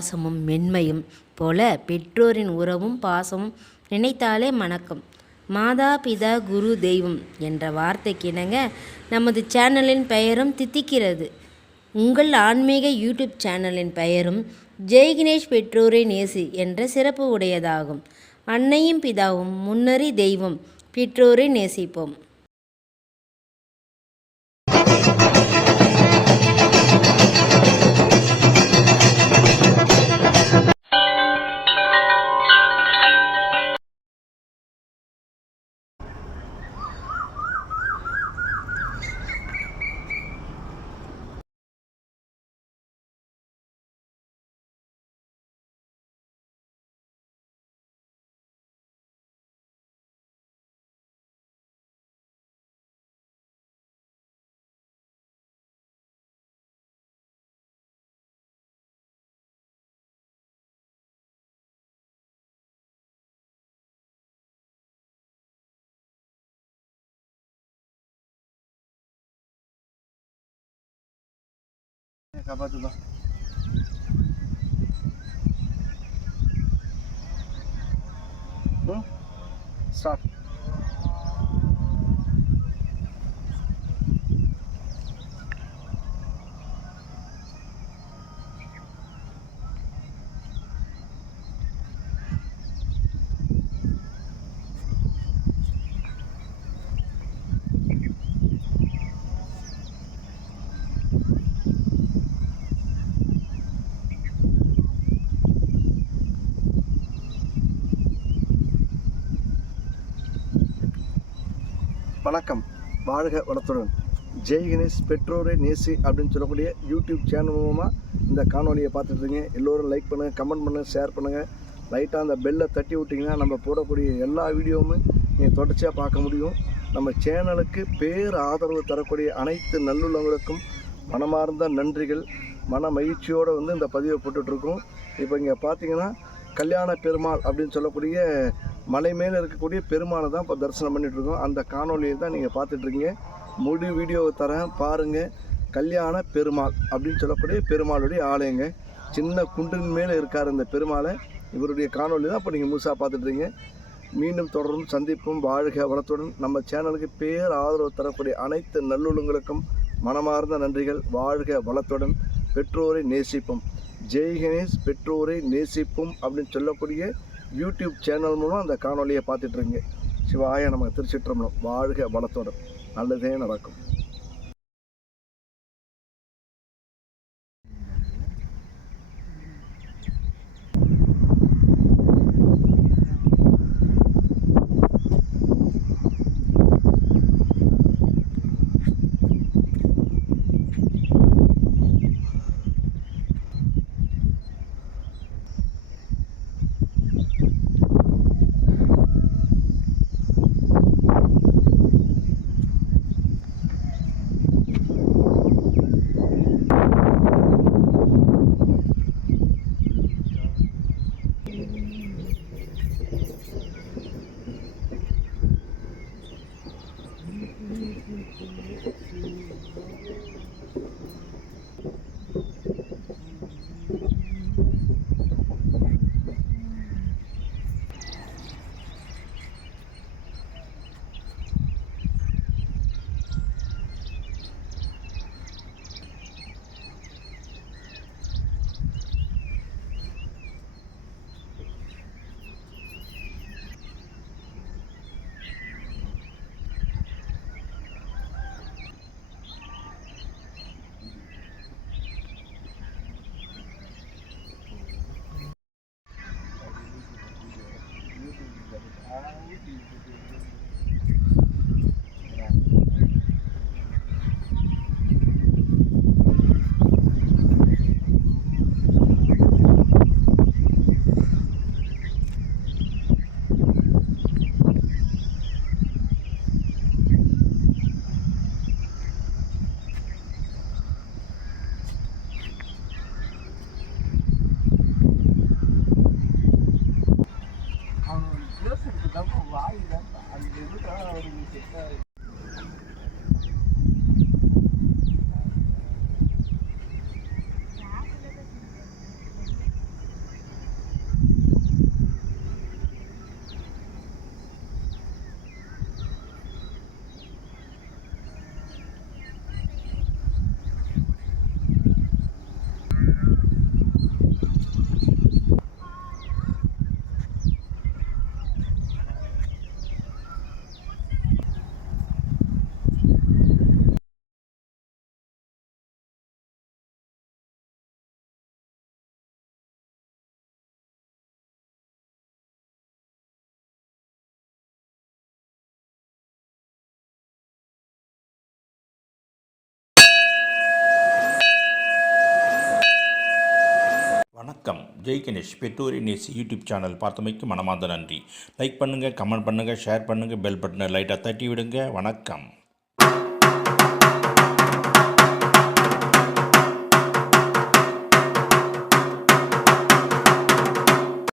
பாசமும் மென்மையும் போல பெற்றோரின் உறவும் பாசமும் நினைத்தாலே மணக்கம். மாதா பிதா குரு தெய்வம் என்ற வார்த்தைக்கு இணங்க நமது சேனலின் பெயரும் தித்திக்கிறது. உங்கள் ஆன்மீக யூடியூப் சேனலின் பெயரும் ஜெய்கணேஷ் பெற்றோரை நேசி என்ற சிறப்பு உடையதாகும். அன்னையும் பிதாவும் முன்னறி தெய்வம், பெற்றோரை நேசிப்போம். காப்பாத்துப்பா. ஸ்டார்ட். வணக்கம், வாழ்க வளத்துடன். ஜெய்கணேஷ் பெற்றோரை நேசி அப்படின்னு சொல்லக்கூடிய யூடியூப் சேனல் மூலமாக இந்த காணொலியை பார்த்துட்ருங்க. எல்லோரும் லைக் பண்ணுங்கள், கமெண்ட் பண்ணுங்கள், ஷேர் பண்ணுங்கள். லைட்டாக அந்த பெல்லை தட்டி விட்டிங்கன்னா நம்ம போடக்கூடிய எல்லா வீடியோவுமே நீங்கள் தொடர்ச்சியாக பார்க்க முடியும். நம்ம சேனலுக்கு பேர் ஆதரவு தரக்கூடிய அனைத்து நல்லுள்ளவங்களுக்கும் மனமார்ந்த நன்றிகள். மன மகிழ்ச்சியோடு இந்த பதிவை போட்டுட்ருக்கோம். இப்போ இங்கே பார்த்தீங்கன்னா கல்யாண பெருமாள் அப்படின்னு சொல்லக்கூடிய மலை மேலே இருக்கக்கூடிய பெருமாளை தான் இப்போ தரிசனம் பண்ணிகிட்ருக்கோம். அந்த காணொலியை தான் நீங்கள் பார்த்துட்ருக்கீங்க. முழு வீடியோவை தரேன் பாருங்கள். கல்யாண பெருமாள் அப்படின்னு சொல்லக்கூடிய பெருமாளுடைய ஆலயங்க. சின்ன குன்றின் மேலே இருக்கார் இந்த பெருமாளை. இவருடைய காணொலி தான் இப்போ நீங்கள் முழுசாக பார்த்துட்ருக்கீங்க. மீண்டும் தொடர்ந்து சந்திப்போம். வாழ்க வளத்துடன். நம்ம சேனலுக்கு பேர் ஆதரவு தரக்கூடிய அனைத்து நல்லுள்ளங்களுக்கும் மனமார்ந்த நன்றிகள். வாழ்க வளத்துடன். பெற்றோரை நேசிப்போம். ஜெய்கணேஷ் பெற்றோரை நேசிப்போம் அப்படின்னு சொல்லக்கூடிய யூடியூப் சேனல் மூலம் அந்த காணொலியை பார்த்துட்ருங்க. சிவாய நமக்கு திருச்சிற்றம்பலம். வாழ்க வளத்துடன். நல்லதே நடக்கும். வணக்கம். ஜெய்கணேஷ் பெற்றோரை நேசி யூடியூப் சேனல் பார்த்தமைக்கு மனமார்ந்த நன்றி. லைக் பண்ணுங்கள், கமெண்ட் பண்ணுங்கள், ஷேர் பண்ணுங்கள், பெல் பட்டனை லைட்டாக தட்டி விடுங்க. வணக்கம்.